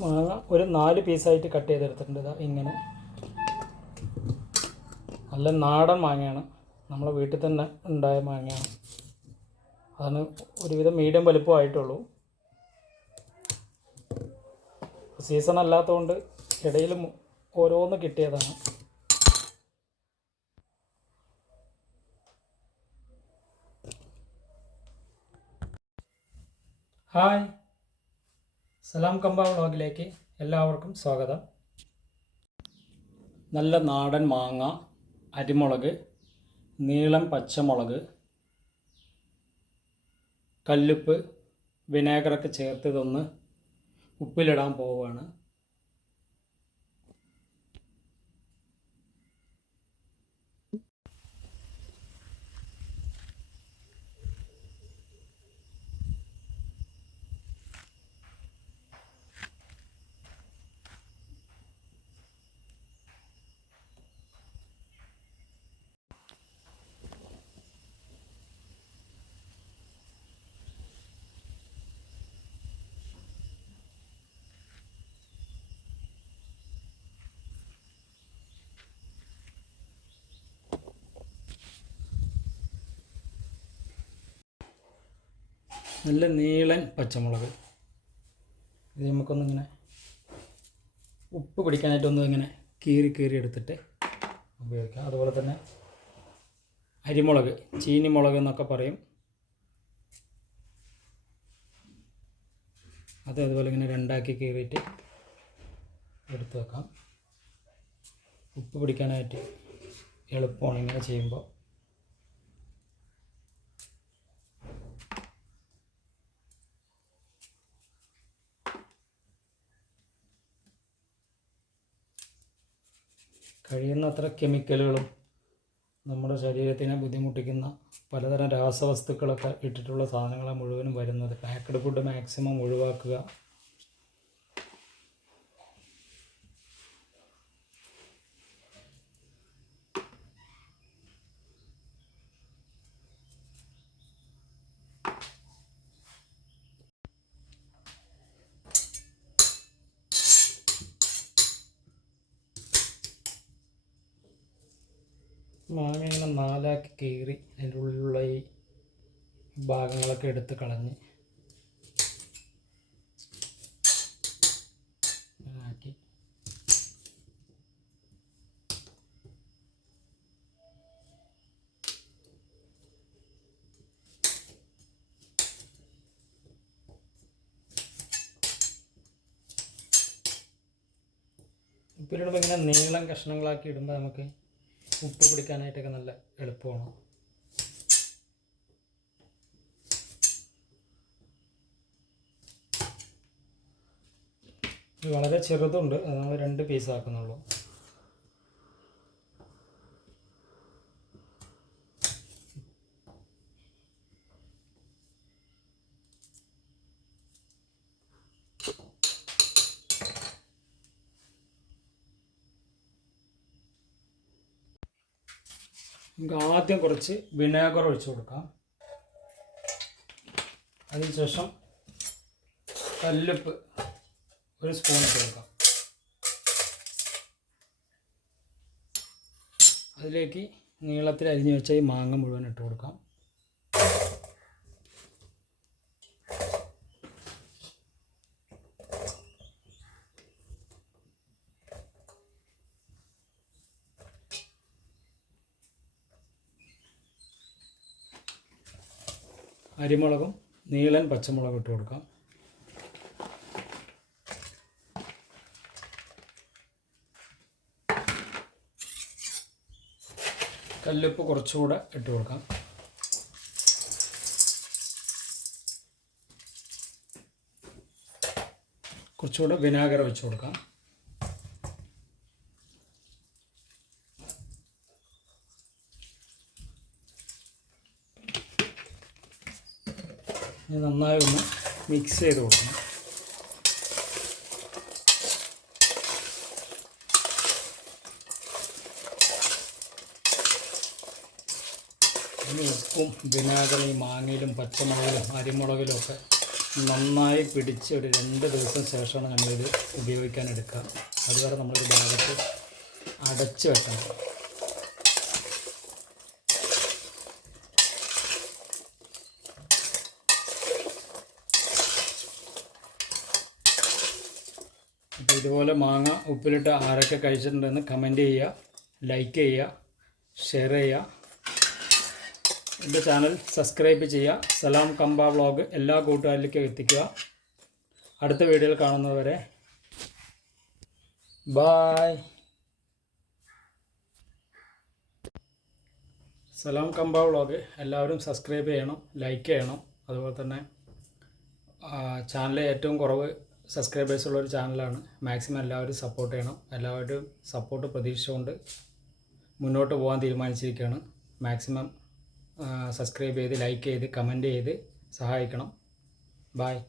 മാങ്ങ ഒരു നാല് പീസായിട്ട് കട്ട് ചെയ്തെടുത്തിട്ടുണ്ട്. ഇതാ ഇങ്ങനെ. നല്ല നാടൻ മാങ്ങയാണ്. നമ്മളെ വീട്ടിൽ തന്നെ ഉണ്ടായ മാങ്ങയാണ്. അതാണ് ഒരുവിധം മീഡിയം വലുപ്പമായിട്ടുള്ളൂ സീസൺ അല്ലാത്തതുകൊണ്ട് ഇടയിൽ ഓരോന്ന് കിട്ടിയതാണ്. ഹായ് സലാം കമ്പ വ്ളോഗിലേക്ക് എല്ലാവർക്കും സ്വാഗതം. നല്ല നാടൻ മാങ്ങ അരിമുളക് നീളം പച്ചമുളക് കല്ലുപ്പ് വിനാഗറൊക്കെ ചേർത്തതൊന്ന് ഉപ്പിലിടാൻ പോവുകയാണ്. നല്ല നീളൻ പച്ചമുളക്. ഇത് നമുക്കൊന്നിങ്ങനെ ഉപ്പ് പിടിക്കാനായിട്ടൊന്നും ഇങ്ങനെ കീറി കീറി എടുത്തിട്ട് ഉപയോഗിക്കാം. അതുപോലെ തന്നെ അരിമുളക് ചീനി മുളക് എന്നൊക്കെ പറയും. അത് അതുപോലെ ഇങ്ങനെ രണ്ടാക്കി കീറിയിട്ട് എടുത്ത് വെക്കാം. ഉപ്പ് പിടിക്കാനായിട്ട് എളുപ്പമാണ് ഇങ്ങനെ ചെയ്യുമ്പോൾ. കഴിയുന്നത്ര കെമിക്കലുകളും നമ്മുടെ ശരീരത്തിനെ ബുദ്ധിമുട്ടിക്കുന്ന പലതരം രാസവസ്തുക്കളൊക്കെ ഇട്ടിട്ടുള്ള സാധനങ്ങളാണ് മുഴുവനും വരുന്നത്. പാക്കഡ് ഫുഡ് മാക്സിമം ഒഴിവാക്കുക. മാങ്ങ ഇങ്ങനെ നാലാക്കി കീറി അതിന്റെ ഉള്ളിലുള്ള ഈ ഭാഗങ്ങളൊക്കെ എടുത്ത് കളഞ്ഞ് ആക്കി. ഉപ്പിലിടുമ്പോൾ ഇങ്ങനെ നീളം കഷ്ണങ്ങളാക്കി ഇടുമ്പോൾ നമുക്ക് ഉപ്പ് പിടിക്കാനായിട്ടൊക്കെ നല്ല എളുപ്പമാണ്. വളരെ ചെറുതുണ്ട് അത് നമ്മൾ രണ്ട് പീസ് നമുക്ക് ആദ്യം കുറച്ച് വിനാഗർ ഒഴിച്ചു കൊടുക്കാം. അതിനുശേഷം കല്ലുപ്പ് ഒരു സ്പൂൺ ഇട്ട് കൊടുക്കാം. അതിലേക്ക് നീളത്തിൽ അരിഞ്ഞു വെച്ച ഈ മാങ്ങ മുഴുവൻ ഇട്ട് കൊടുക്കാം. അരിമുളകും നീളൻ പച്ചമുളകും ഇട്ട് കൊടുക്കാം. കല്ലുപ്പ് കുറച്ചുകൂടെ ഇട്ട് കൊടുക്കാം. കുറച്ചുകൂടെ വിനാഗർ വെച്ച് കൊടുക്കാം. നന്നായി ഒന്ന് മിക്സ് ചെയ്ത് കൊടുക്കണം. ഉപ്പും വിനാഗിരി മാങ്ങയിലും പച്ചമുളകിലും അരിമുളകിലും ഒക്കെ നന്നായി പിടിച്ച് ഒരു രണ്ട് ദിവസം ശേഷമാണ് നമ്മളിത് ഉപയോഗിക്കാൻ എടുക്കുക. അതുവരെ നമ്മളൊരു ഭാഗത്ത് അടച്ചു വെക്കണം. ഇതുപോലെ മാങ്ങ ഉപ്പിലിട്ട് ആരൊക്കെ കഴിച്ചിട്ടുണ്ടെന്ന് കമന്റ് ചെയ്യുക ലൈക്ക് ചെയ്യുക ഷെയർ ചെയ്യുക. എന്റെ ചാനൽ സബ്സ്ക്രൈബ് ചെയ്യുക. സലാം കമ്പ വ്ളോഗ് എല്ലാ കൂട്ടുകാരിലേക്കും എത്തിക്കുക. അടുത്ത വീഡിയോയിൽ കാണുന്നതുവരെ ബായ് സലാം കമ്പ വ്ളോഗ് എല്ലാവരും സബ്സ്ക്രൈബ് ചെയ്യണം ലൈക്ക് ചെയ്യണം. അതുപോലെ തന്നെ ചാനലിൽ ഏറ്റവും കുറവ് സബ്സ്ക്രൈബേഴ്സ് ഉള്ള ഒരു ചാനലാണ്. മാക്സിമം എല്ലാവരും സപ്പോർട്ട് ചെയ്യണം. എല്ലാവരും സപ്പോർട്ട് പ്രതീക്ഷിച്ചുകൊണ്ട് മുന്നോട്ട് പോകാൻ തീരുമാനിച്ചിരിക്കുകയാണ്. മാക്സിമം സബ്സ്ക്രൈബ് ചെയ്ത് ലൈക്ക് ചെയ്ത് കമന്റ് ചെയ്ത് സഹായിക്കണം. ബായ്